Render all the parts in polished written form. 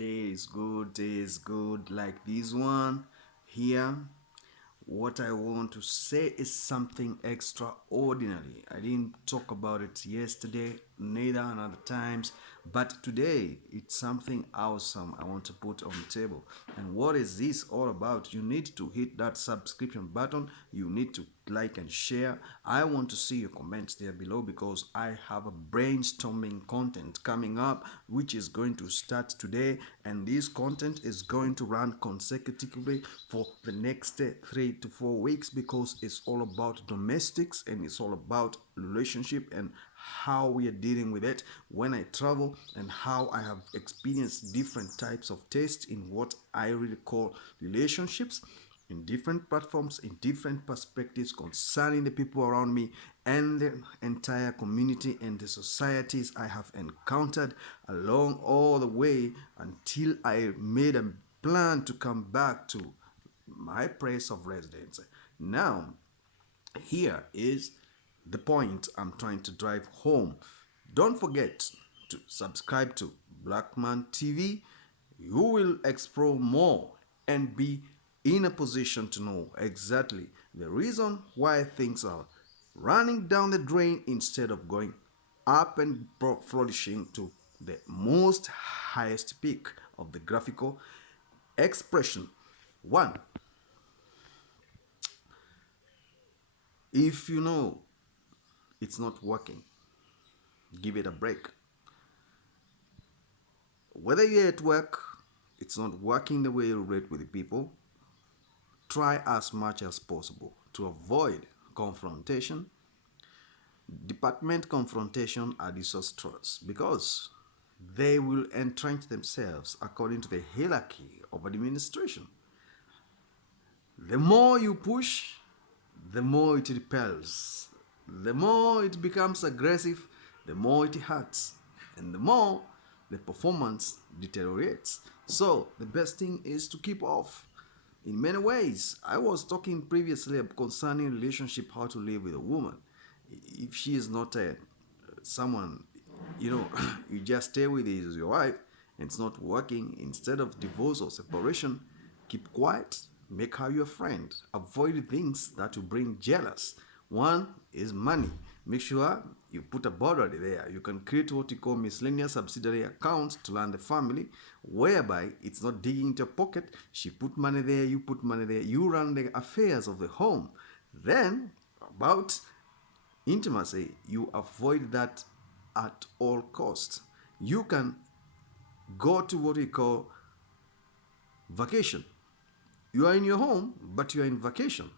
Day is good like this one here. What I want to say is something extraordinary. I didn't talk about it yesterday, neither another times, but today it's something awesome I want to put on the table. And what is this all about? You need to hit that subscription button. You need to like and share. I want to see your comments there below because I have a brainstorming content coming up which is going to start today, and this content is going to run consecutively for the next 3 to 4 weeks because it's all about domestics and it's all about relationship and how we are dealing with it when I travel and how I have experienced different types of taste in what I really call relationships in different platforms, in different perspectives concerning the people around me and the entire community and the societies I have encountered along all the way until I made a plan to come back to my place of residence. Now, here is the point I'm trying to drive home. Don't forget to subscribe to Blackman TV. You will explore more and be in a position to know exactly the reason why things are running down the drain instead of going up and flourishing to the most highest peak of the graphical expression. One, if you know it's not working, give it a break. Whether you're at work, it's not working the way you relate with the people, try as much as possible to avoid confrontation. Department confrontation are disastrous because they will entrench themselves according to the hierarchy of administration. The more you push, the more it repels. The more it becomes aggressive, the more it hurts. And the more the performance deteriorates. So the best thing is to keep off. In many ways, I was talking previously concerning relationship, how to live with a woman. If she is not someone, you just stay with as your wife and it's not working, instead of divorce or separation, keep quiet, make her your friend, avoid things that will bring jealous. One is money. Make sure you put a boundary there. You can create what you call miscellaneous subsidiary accounts to run the family, whereby it's not digging into your pocket. She put money there, you put money there, you run the affairs of the home. Then, about intimacy, you avoid that at all costs. You can go to what we call vacation. You are in your home, but you are in vacation.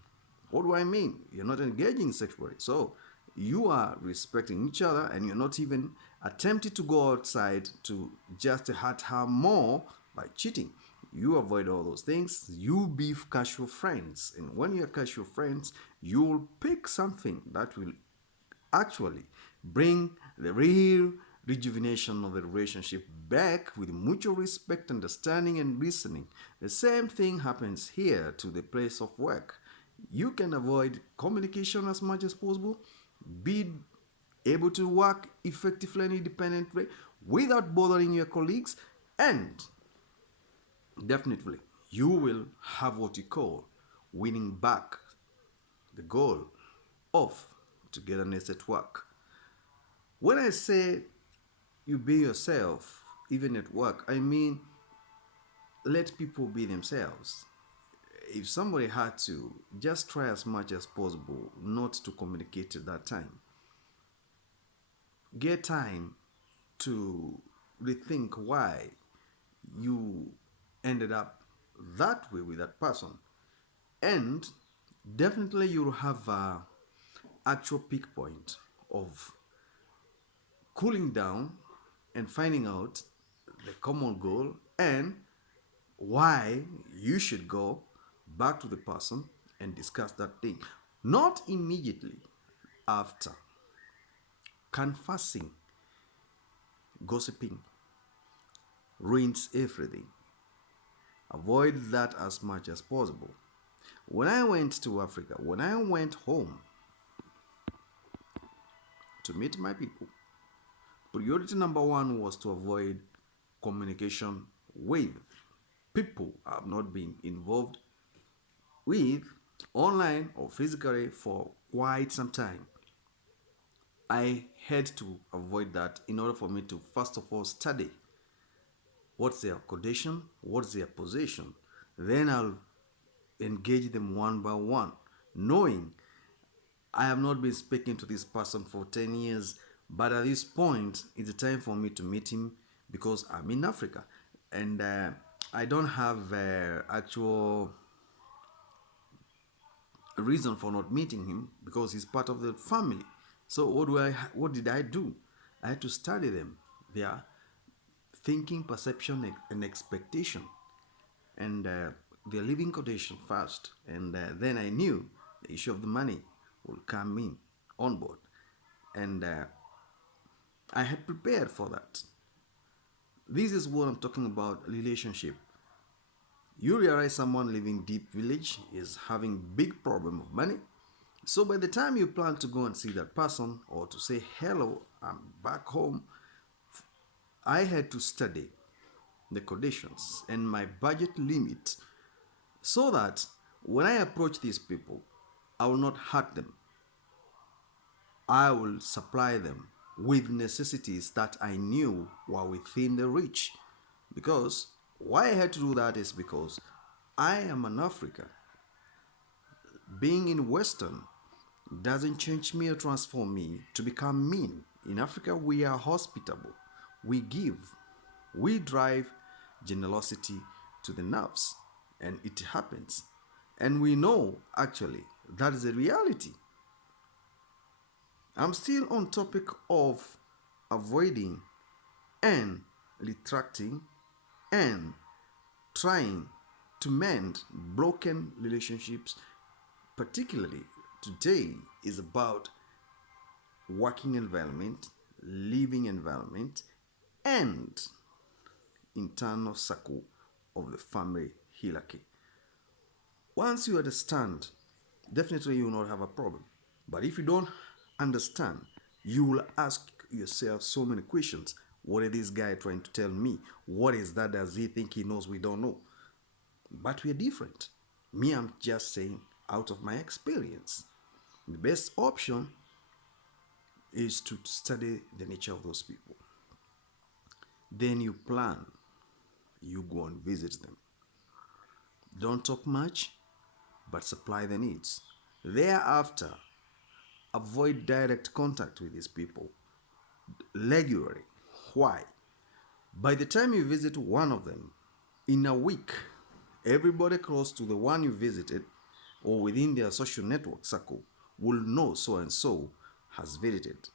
What do I mean? You're not engaging sexually. So you are respecting each other and you're not even attempting to go outside to just hurt her more by cheating. You avoid all those things. You be casual friends. And when you're casual friends, you'll pick something that will actually bring the real rejuvenation of the relationship back with mutual respect, understanding, and listening. The same thing happens here to the place of work. You can avoid communication as much as possible, be able to work effectively and independently without bothering your colleagues, and definitely you will have what you call winning back the goal of togetherness at work. When I say you be yourself, even at work, I mean let people be themselves. If somebody had to, just try as much as possible not to communicate at that time. Get time to rethink why you ended up that way with that person. And definitely you'll have a actual peak point of cooling down and finding out the common goal and why you should go back to the person and discuss that thing. Not immediately after. Confessing, gossiping ruins everything. Avoid that as much as possible. When I went to Africa, when I went home to meet my people, priority number one was to avoid communication with people I've not been involved with online or physically for quite some time. I had to avoid that in order for me to first of all study what's their condition, what's their position. Then I'll engage them one by one, knowing I have not been speaking to this person for 10 years, but at this point, it's a time for me to meet him because I'm in Africa and I don't have actual reason for not meeting him because he's part of the family. So what did I do? I had to study them, their thinking, perception, and expectation, and their living condition first. And then I knew the issue of the money will come in on board. And I had prepared for that. This is what I'm talking about relationship. You realize someone living deep village is having big problem of money. So by the time you plan to go and see that person or to say hello, I'm back home, I had to study the conditions and my budget limit so that when I approach these people, I will not hurt them. I will supply them with necessities that I knew were within the reach. Because why I had to do that is because I am an African. Being in Western doesn't change me or transform me to become mean. In Africa, we are hospitable. We give. We drive generosity to the nerves. And it happens. And we know, actually, that is a reality. I'm still on topic of avoiding and retracting and trying to mend broken relationships. Particularly today is about working environment, living environment, and internal circle of the family hierarchy. Once you understand, definitely you will not have a problem. But if you don't understand, you will ask yourself so many questions. What is this guy trying to tell me? What is that? Does he think he knows we don't know? But we are different. Me, I'm just saying out of my experience. The best option is to study the nature of those people. Then you plan. You go and visit them. Don't talk much, but supply the needs. Thereafter, avoid direct contact with these people regularly. Why? By the time you visit one of them, in a week, everybody close to the one you visited or within their social network circle will know so and so has visited.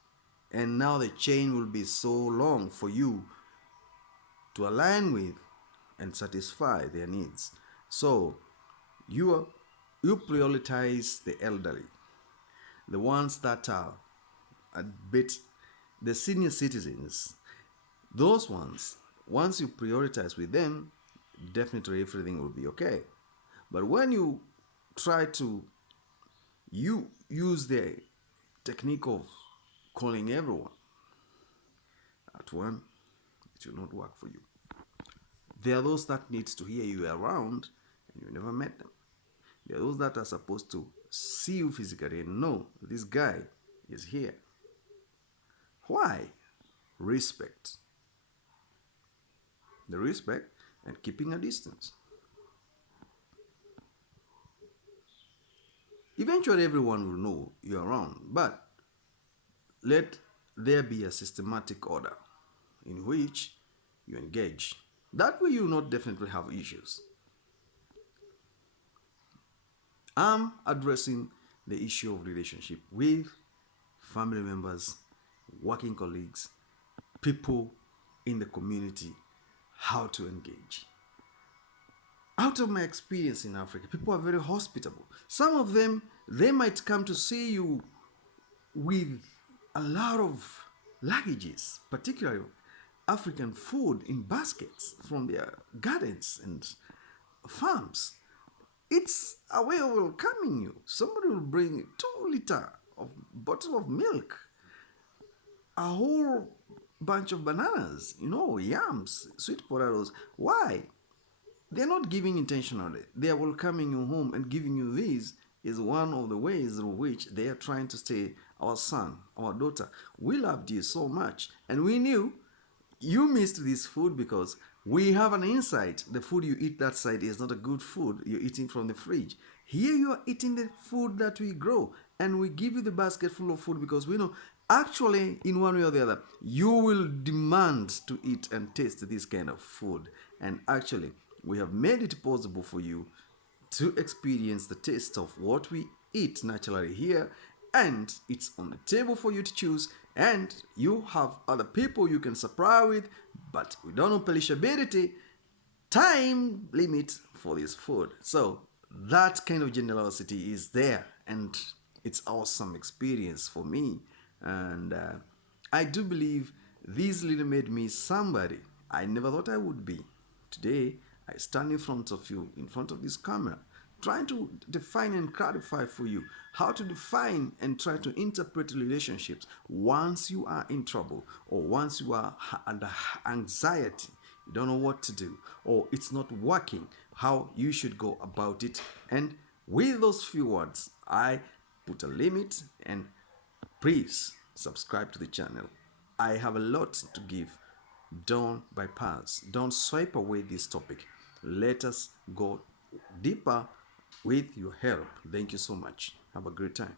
And now the chain will be so long for you to align with and satisfy their needs. So you prioritize the elderly, the ones that are a bit the senior citizens. Those ones, once you prioritize with them, definitely everything will be okay. But when you try to use the technique of calling everyone at one, it will not work for you. There are those that needs to hear you around and you never met them. There are those that are supposed to see you physically and know this guy is here. Why? Respect. The respect and keeping a distance. Eventually everyone will know you're around, but let there be a systematic order in which you engage. That way you will not definitely have issues. I'm addressing the issue of relationship with family members, working colleagues, people in the community, how to engage. Out of my experience in Africa, people are very hospitable. Some of them, they might come to see you with a lot of luggages, particularly African food in baskets from their gardens and farms. It's a way of welcoming you. Somebody will bring 2 liter of bottle of milk, a whole bunch of bananas, yams, sweet potatoes. Why? They're not giving intentionally. They are welcoming you home and giving you this is one of the ways through which they are trying to say, our son, our daughter, we loved you so much. And we knew you missed this food because we have an insight. The food you eat that side is not a good food you're eating from the fridge. Here you are eating the food that we grow, and we give you the basket full of food because we know actually, in one way or the other, you will demand to eat and taste this kind of food. And actually, we have made it possible for you to experience the taste of what we eat naturally here, and it's on the table for you to choose, and you have other people you can supply with, but we don't know perishability time limit for this food. So that kind of generosity is there, and it's awesome experience for me. And I do believe this little made me somebody I never thought I would be. Today I stand in front of you, in front of this camera, trying to define and clarify for you how to define and try to interpret relationships once you are in trouble, or once you are under anxiety, you don't know what to do, or it's not working, how you should go about it. And with those few words, I put a limit, and please subscribe to the channel. I have a lot to give. Don't bypass, don't swipe away this topic. Let us go deeper with your help. Thank you so much. Have a great time.